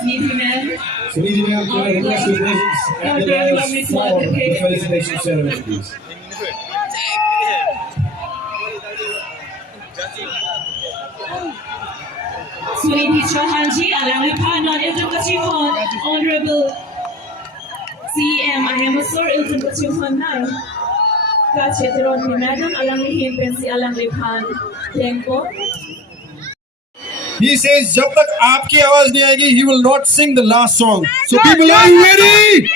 Sneezy man. Sneezy man, can I request you please at the dance for the felicitation ceremony, please? Suniti Chauhanji, Alangli Panon, Ilton Kachifon, Honorable CM, I am a sir, Ilton Kachifon Nai. Kacheteron ni Madam, Alangli Himpen, si Alangli Pan, Tenko. He says, जब तक आपकी आवाज नहीं आएगी, he will not sing the last song. So people, are you ready?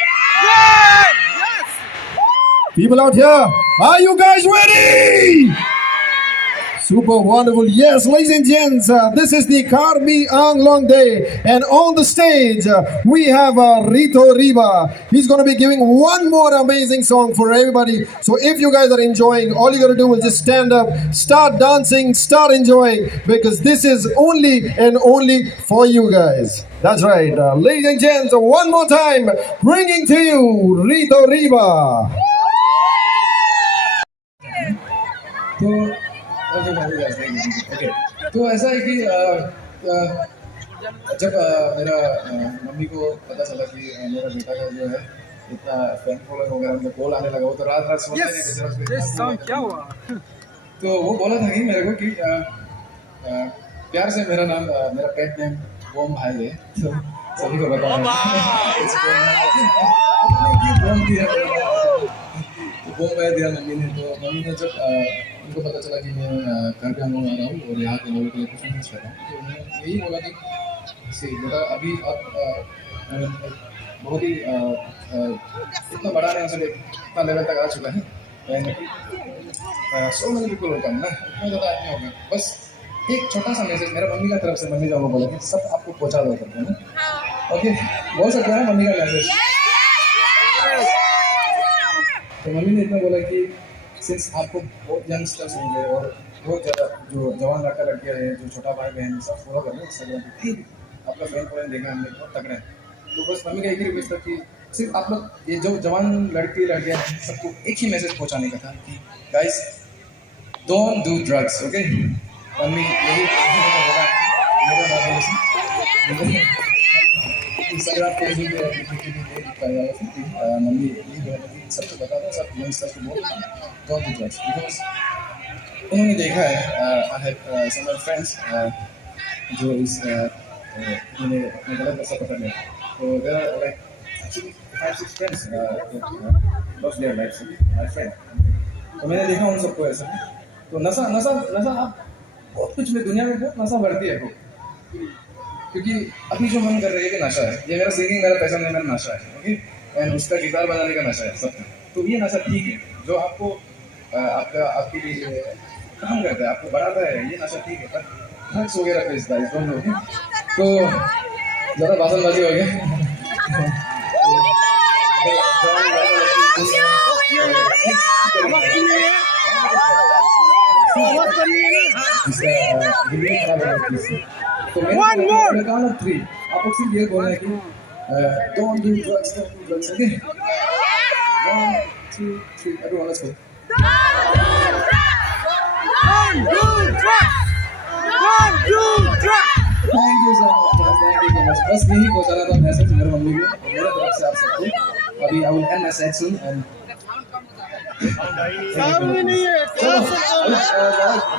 Yes! People out here, are you guys ready? Super wonderful. Yes, ladies and gents, this is the Karbi Anglongday, and on the stage we have Ritu Riba. He's going to be giving one more amazing song for everybody. So if you guys are enjoying, all you got to do is just stand up, start dancing, start enjoying, because this is only and only for you guys. That's right. Ladies and gents, one more time, bringing to you Ritu Riba. Okay तो ऐसा है कि जब मेरा mummy को पता चला कि मेरा बेटा का जो है इतना फैन फॉलोइंग वगैरह उनको कॉल आने लगा, वो तो रात रात सोचते नहीं कि क्या हुआ। तो वो बोला था कि मेरे को कि प्यार से मेरा नाम, मेरा पेट नेम बोम भाई है, तो सभी को बताया बोम भाई दिया मम्मी ने। तो मम्मी ने जब उनको पता चला कि मैं घर पे आ रहा हूँ और यहाँ के लोगों के लिए परफॉर्मेंस कर रहा हूँ, तो उन्होंने यही बोला कि बेटा अभी आप बहुत ही इतना बड़ा डांस इतना लेवल तक आ चुका है, सो मेनी पीपल होता है ना, इतना ज़्यादा आदमी होगा, बस एक छोटा सा मैसेज मेरा मम्मी का तरफ से, मम्मी जो बोला कि सब आपको पहुँचा दो करते हैं ना। ओके, बोल सकते हैं ना मम्मी का मैसेज। तो मम्मी ने इतना बोला कि सिंस आपको बहुत यंगस्टर्स होंगे और बहुत ज़्यादा जो जवान लड़का लड़कियाँ हैं, जो छोटा भाई बहन सब फॉलो कर रहे हैं इंस्टाग्राम पे, आपका फैन फॉलोइंग देखा हमने बहुत तगड़ा है। तो बस मम्मी का एक ही रिक्वेस्ट था कि सिर्फ आप लोग ये जो जवान लड़की लड़कियाँ हैं सबको एक ही मैसेज पहुँचाने का था कि guys don't do drugs. Okay, mummy यही इंस्टाग्राम पे मम्मी यही बोला था कि सबको बता दो, सब यंगस्टर्स को बोल डोंट डू ड्रग्स, बिकॉज उन्होंने देखा है आई हैव सम फ्रेंड्स जो इस उन्होंने अपने गलत रास्ता पकड़ लिया, तो there are like actually 5-6 friends lost their lifes, my friend. तो मैंने देखा उन सबको ऐसा। तो नशा नशा नशा आप बहुत कुछ में दुनिया में बहुत नशा बढ़ती है, क्योंकि अभी जो हम कर रहे हैं कि नशा है, ये मेरा सिंगिंग, मेरा पैसा नहीं, मेरा नशा है। ओके, एंड उसका गिटार बजाने का नशा है सबका। तो ये नशा ठीक है, जो आपको आपके लिए काम करता है, आपको बढ़ाता है, ये नशा ठीक है, पर ड्रग्स वगैरह पे इस दाइस दोनों लोग। तो ज़्यादा भाषणबाजी हो गया। One more. On the count of 3, आप लोग सिर्फ ये बोलना है कि don't do drugs, don't do drugs. Okay? 1, 2, 3. Everyone, let's go. Don't do drugs! Don't do drugs! Thank you so much. Thank you so much. बस यही पहुँचाना था मैसेज मेरे मम्मी को, मेरे तरफ से आप सबको। अभी I will end my set soon and sound भी नहीं है,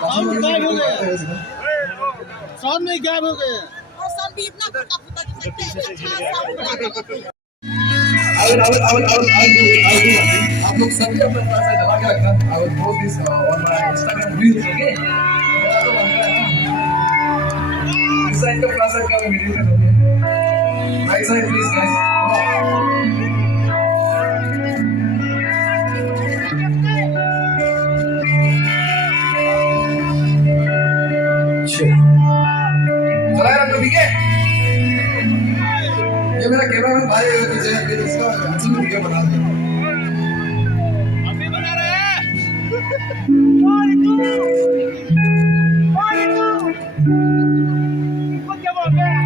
साउंड गायब हो गए, साउंड में गायब हो गए, और साउंड भी इतना फटा-फटा दिखता है, I will do one thing. आप लोग सभी अपना पैसा जमा के रखना। I will post this on my Instagram reels, okay? This side का plus side का मैं video कर दूँगा। Right side please guys. चलाया रखो, ठीक है? ये मेरा कैमरामैन भाई है पीछे, फिर इसका अच्छी वीडियो बना दे। अभी बना रहे हैं। क्या बोल रहे हैं?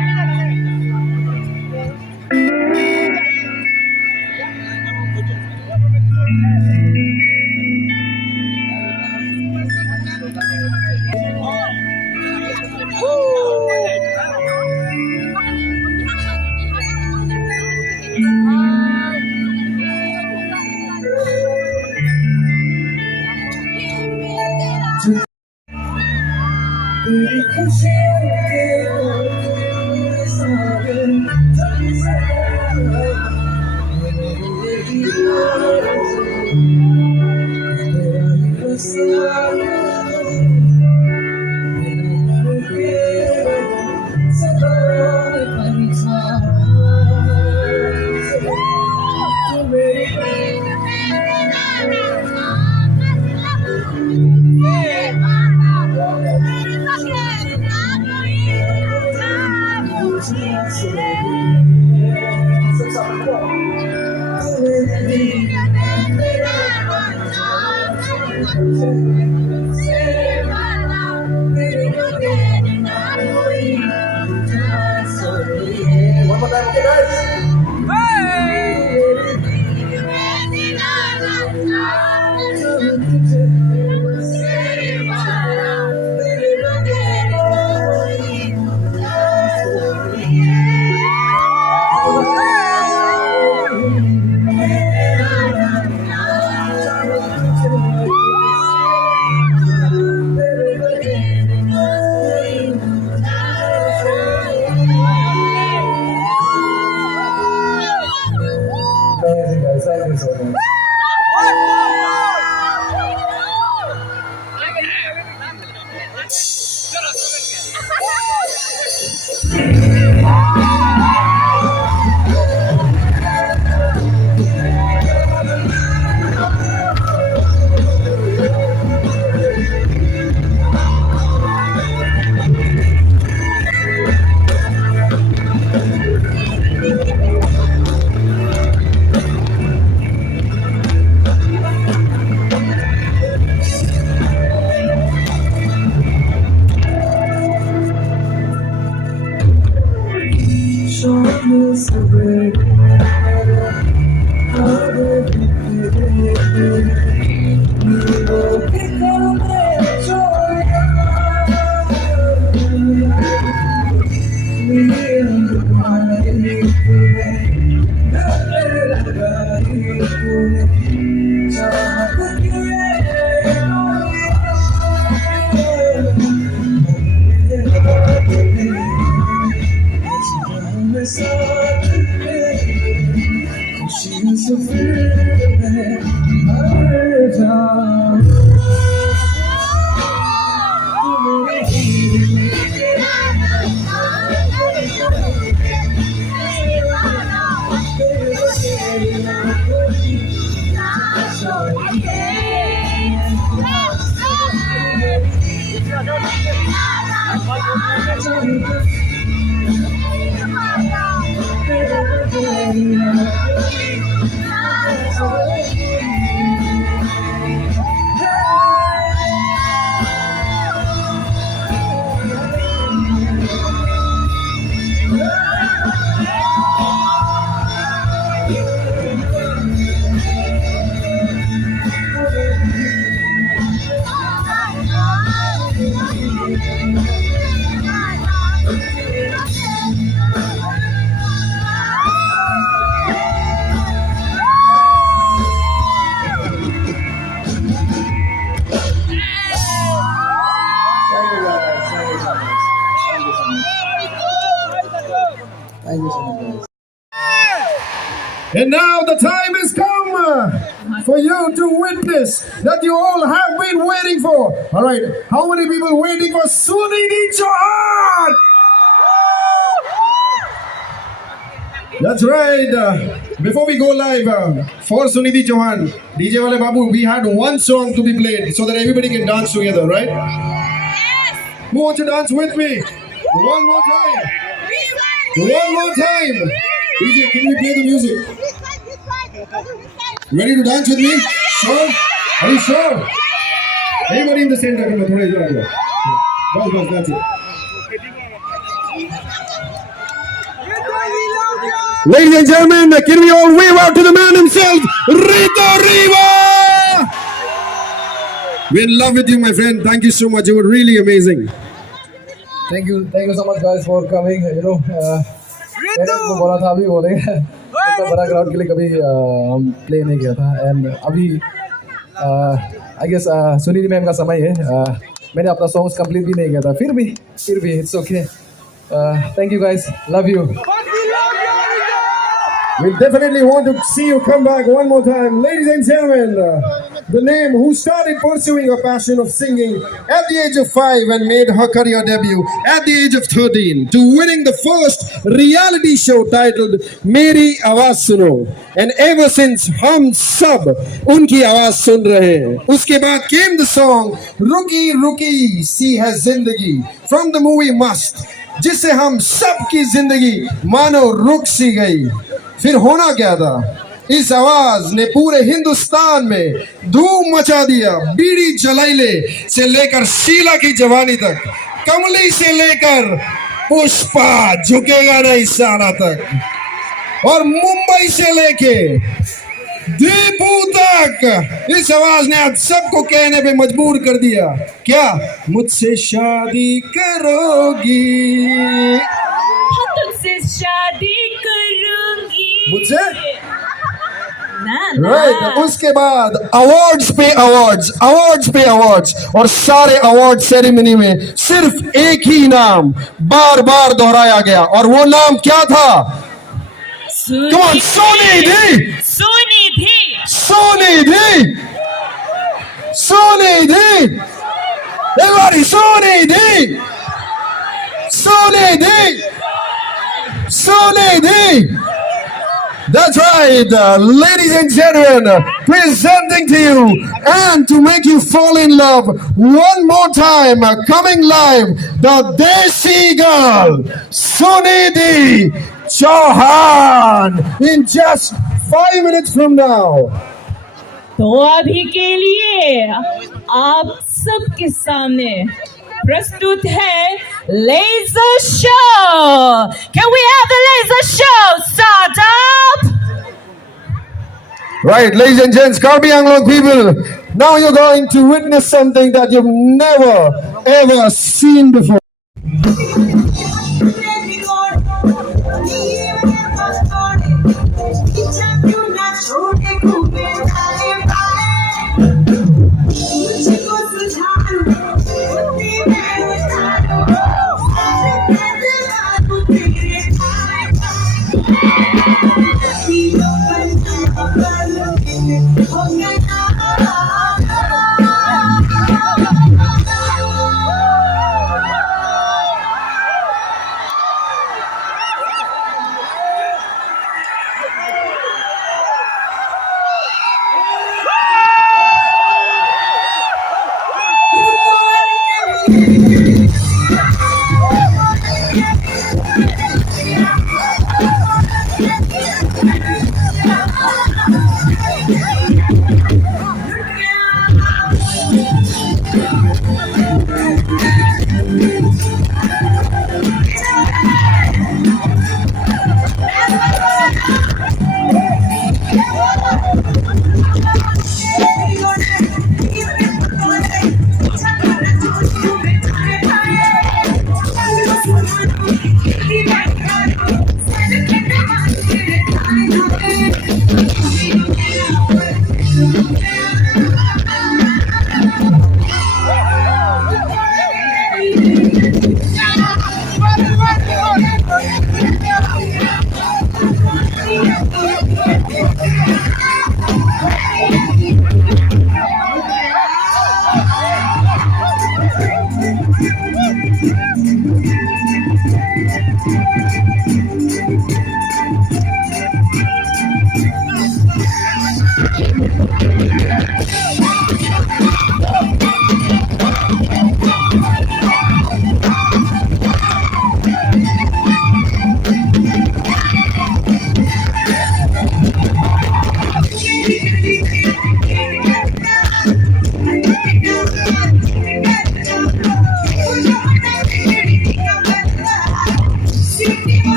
One more time, okay, guys? Amazing, guys. Thank you so much. And now the time has come for you to witness that you all have been waiting for. All right, how many people waiting for Sunidhi Chauhan? That's right. Before we go live, for Sunidhi Chauhan, DJ Wale Babu, we had one song to be played so that everybody can dance together, right? Yes! Who wants to dance with me? One more time. One more time. DJ, can you play the music? Ready to dance with me? Sure? Are you sure? Everybody in the center, come on, bas, that's it. Ladies and gentlemen, can we all wave out to the man himself, Ritu! We're in love with you, my friend. Thank you so much. You were really amazing. Thank you so much, guys, for coming. You know, मैंने आपको बोला था अभी बोले इतना बड़ा crowd के लिए कभी हम प्ले नहीं किया था एंड अभी आई गेस सुनीधि मैम का समय है मैंने अपना सॉन्ग्स कंप्लीट भी नहीं किया था, फिर भी it's okay. Thank you guys, love you. We definitely want to see you come back one more time. Ladies and gentlemen, the name who started pursuing a passion of singing at the age of 5 and made her career debut at the age of 13 to winning the first reality show titled Meri Awaaz Suno. And ever since hum sab unki awaaz sun rahe hain. Uske baad came the song Ruki Ruki Si Hai Zindagi from the movie Mast, जिससे हम सब की जिंदगी मानो रुक सी गई. फिर होना क्या था, इस आवाज ने पूरे हिंदुस्तान में धूम मचा दिया. बीड़ी जलाइले से लेकर शीला की जवानी तक, कमली से लेकर पुष्पा झुकेगा नहीं साला तक, और मुंबई से लेके दीपू तक इस आवाज ने आज सबको कहने पे मजबूर कर दिया. क्या मुझसे शादी करोगी? तुमसे शादी करूंगी. मुझसे ना राइट. उसके बाद अवार्ड्स पे अवार्ड्स और सारे अवार्ड सेरेमनी में सिर्फ एक ही नाम बार बार दोहराया गया, और वो नाम क्या था? Come on, सोनिधि. Everybody, Soनिधि. That's right, ladies and gentlemen, presenting to you and to make you fall in love one more time, coming live, the Desi girl, Soनिधि Chauhan, in just 5 minutes from now. तो अभी के लिए आप सबके सामने प्रस्तुत है laser show. Can we have the laser show start up? Right, ladies and gents, Karbi Anglong people, now you're going to witness something that you've never ever seen before.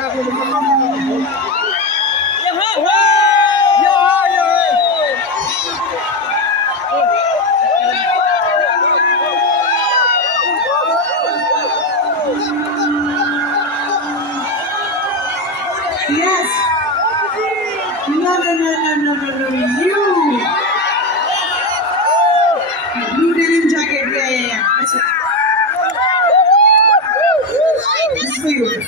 Yes. No, no, no, no, no, no, no. You. Blue denim jacket. Yeah, yeah, yeah. That's it. This is for you.